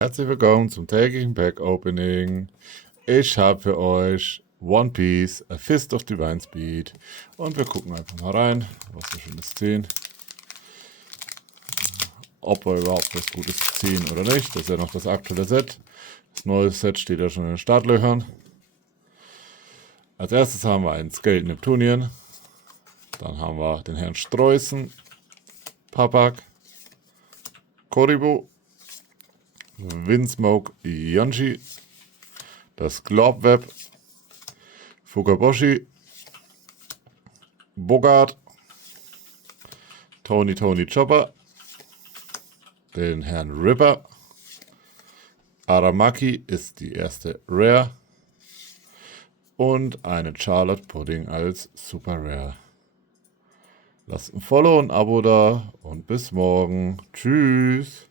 Herzlich willkommen zum täglichen Pack Opening. Ich habe für euch One Piece, A Fist of Divine Speed. Und wir gucken einfach mal rein, was wir Schönes ziehen. Ob wir überhaupt was Gutes ziehen oder nicht. Das ist ja noch das aktuelle Set. Das neue Set steht ja schon in den Startlöchern. Als erstes haben wir einen Skate Neptunian. Dann haben wir den Herrn Streußen, Papak, Koribu, Windsmoke Yonji, das Globweb, Fukaboshi, Bogart, Tony Chopper, den Herrn Ripper, Aramaki ist die erste Rare und eine Charlotte Pudding als Super Rare. Lasst ein Follow und ein Abo da und bis morgen. Tschüss.